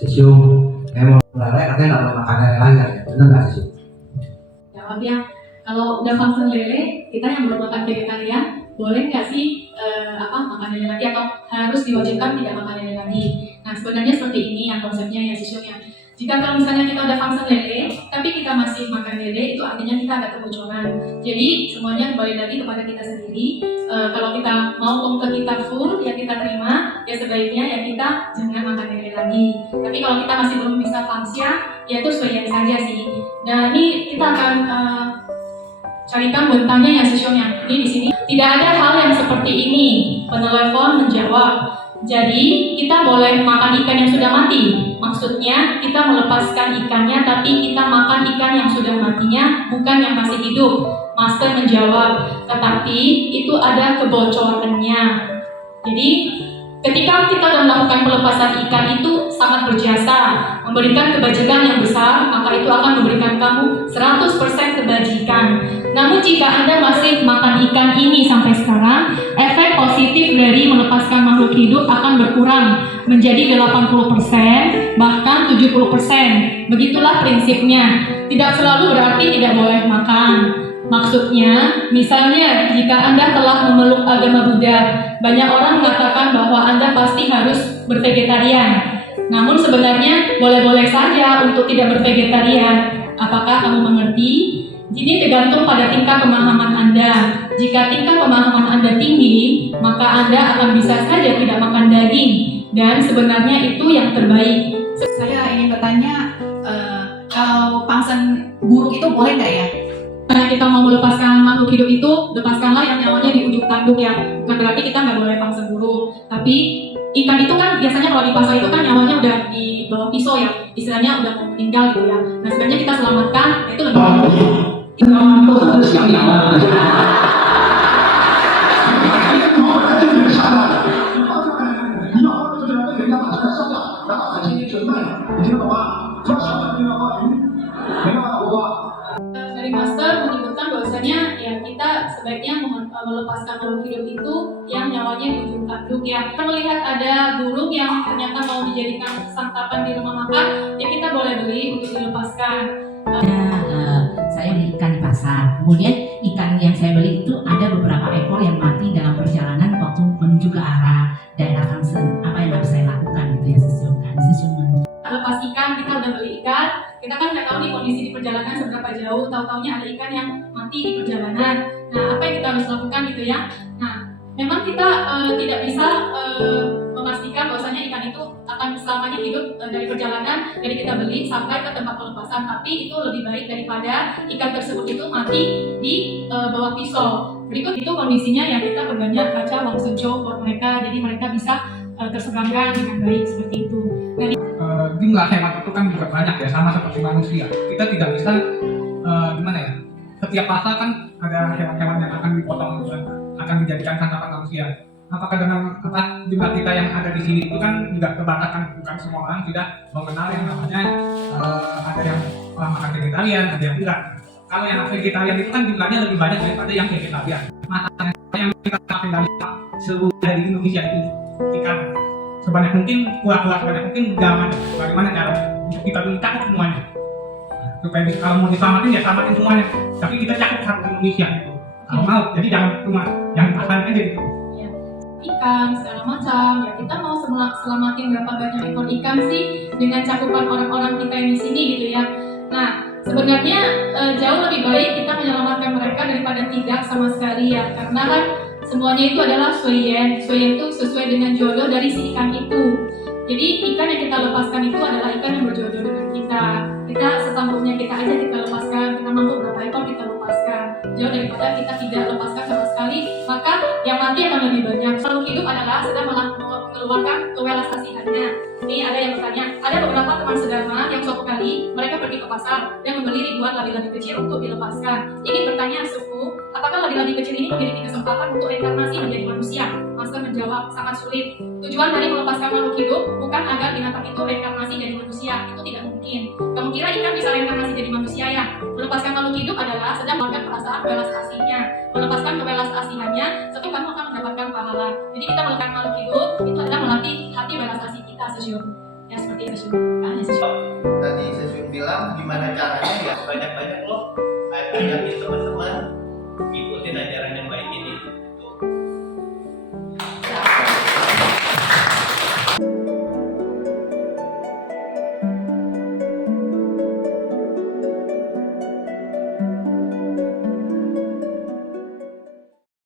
Sisiu, mau lele katanya nggak boleh makan lele lagi ya, benar nggak Sisiu? Jawab ya, kalau udah vaksin lele, kita yang belum makan vegetarian, boleh nggak sih makan lele lagi atau harus diwajibkan tidak makan lele lagi? Nah sebenarnya seperti ini yang konsepnya ya siswanya. Jika kalau misalnya kita udah vaksin lele, tapi kita masih makan lele, itu artinya kita ada kebocoran. Jadi semuanya kembali lagi kepada kita sendiri. Kalau kita mau komplit kita full, ya kita terima, ya sebaiknya ya kita jangan makan lele lagi. Tapi kalau kita masih belum bisa lansia, ya itu sesuai saja sih. Nah ini kita akan carikan buntanya ya siswanya. Ini di sini tidak ada hal yang seperti ini. Penelepon menjawab. Jadi kita boleh makan ikan yang sudah mati. Maksudnya kita melepaskan ikannya, tapi kita makan ikan yang sudah matinya, bukan yang masih hidup. Master menjawab. Tetapi itu ada kebocorannya. Jadi ketika kita sudah melakukan pelepasan ikan itu sangat berjasa, memberikan kebajikan yang besar, maka itu akan memberikan kamu 100% kebajikan. Namun jika Anda masih makan ikan ini sampai sekarang, efek positif dari melepaskan makhluk hidup akan berkurang menjadi 80%, bahkan 70%. Begitulah prinsipnya. Tidak selalu berarti tidak boleh makan. Maksudnya, misalnya jika Anda telah memeluk agama Buddha, banyak orang mengatakan bahwa Anda pasti harus bervegetarian. Namun sebenarnya boleh-boleh saja untuk tidak bervegetarian. Apakah kamu mengerti? Jadi tergantung pada tingkat pemahaman Anda. Jika tingkat pemahaman Anda tinggi, maka Anda akan bisa saja tidak makan daging. Dan sebenarnya itu yang terbaik. Saya ingin bertanya, kalau pangsen burung itu boleh nggak ya? Kita mau melepaskan makhluk hidup itu, lepaskanlah yang nyawanya di ujung tanduk ya. Bukan berarti kita nggak boleh pangsen burung. Tapi ikan itu kan biasanya kalau di pasar itu kan nyawanya udah di bawah pisau ya. Istilahnya udah mau meninggal gitu ya. Nah sebenarnya kita selamatkan, itu lebih baik. 不可能想养啊！你把它就是被人家把它杀了，然后很轻易就卖了，你听得懂吗？说什么没办法，没办法，不过。 Dari master menyebutkan bahwasanya ya kita sebaiknya melepaskan makhluk hidup itu yang nyawanya di ujung tanduk ya. Kita melihat ada burung yang ternyata mau dijadikan santapan di rumah makan, ya kita boleh beli untuk dilepaskan. Saya beli ikan di pasar. Kemudian ikan yang saya beli itu ada beberapa ekor yang mati dalam perjalanan waktu menuju ke arah daerah Kangsen. Apa yang harus saya lakukan gitu ya sesiuman. Lepas ikan, kita udah beli ikan, kita kan nggak tahu nih kondisi di perjalanan seberapa jauh, tahu-taunya ada ikan yang mati di perjalanan. Nah, apa yang kita harus lakukan gitu ya? Nah, memang kita tidak bisa memastikan bahwasanya ikan itu akan selamanya hidup dari perjalanan dari kita beli sampai ke tempat pelepasan, tapi itu lebih baik daripada ikan tersebut itu mati di bawah pisau. Berikut itu kondisinya yang kita perbanyak kaca wang senco buat mereka, jadi mereka bisa tersegarkan dengan baik seperti itu. Jumlah hewan itu kan juga banyak ya, sama seperti manusia. Kita tidak bisa gimana ya? Setiap pasar kan ada hewan-hewan yang akan dipotong dan akan dijadikan santapan manusia. Apakah dengan jumlah kita yang ada di sini itu kan juga terbatas, bukan semua orang tidak mengenal yang namanya ada yang makan vegetarian, ada yang tidak. Kalau yang vegetarian itu kan jumlahnya lebih banyak daripada yang vegetarian. Masalahnya yang kita makan dari seluruh dari Indonesia itu ikan sebanyak mungkin, kuah-kuah sebanyak mungkin zaman. Bagaimana cara untuk kita cakup semuanya supaya kalau mau diselamatin ya selamatin semuanya, tapi kita cakup satu Indonesia gitu. Kalau mau, jadi jangan cuma yang pasaran aja gitu. Ikan segala macam ya, kita mau selamatin berapa banyak ekor ikan sih dengan cakupan orang-orang kita yang di sini gitu ya. Nah sebenarnya jauh lebih baik kita menyelamatkan mereka daripada tidak sama sekali ya, karena kan semuanya itu adalah suyen itu sesuai dengan jodoh dari si ikan itu. Jadi ikan yang kita lepaskan itu adalah ikan yang berjodoh dengan kita. Kita sesambungnya kita aja kita lepaskan, kita mampu berapa ekor kita lepaskan. Jauh daripada kita tidak lepaskan sama sekali, maka yang mati akan lebih banyak. Makhluk hidup adalah sedang mengeluarkan kewelasasihannya. Ini ada yang bertanya, ada beberapa teman sedama yang suatu kali mereka pergi ke pasar dan membeli ribuan labi-labi kecil untuk dilepaskan. Ingin bertanya, Suku, apakah labi-labi kecil ini memiliki kesempatan untuk reinkarnasi menjadi manusia? Master menjawab, sangat sulit. Tujuan dari melepaskan makhluk hidup bukan agar binatang itu reinkarnasi jadi manusia, itu tidak mungkin. Kamu kira ikan bisa reinkarnasi jadi manusia ya? Melepaskan makhluk hidup adalah sedang melakukan perasaan welas asihnya. Melepaskan kewelas asihannya, setelah kamu akan mendapatkan pahala. Jadi kita melepaskan makhluk hidup itu adalah melatih hati welas asih kita, Sesio. banyak-banyak loh ajakin teman-teman ikutin ajaran yang baik ini.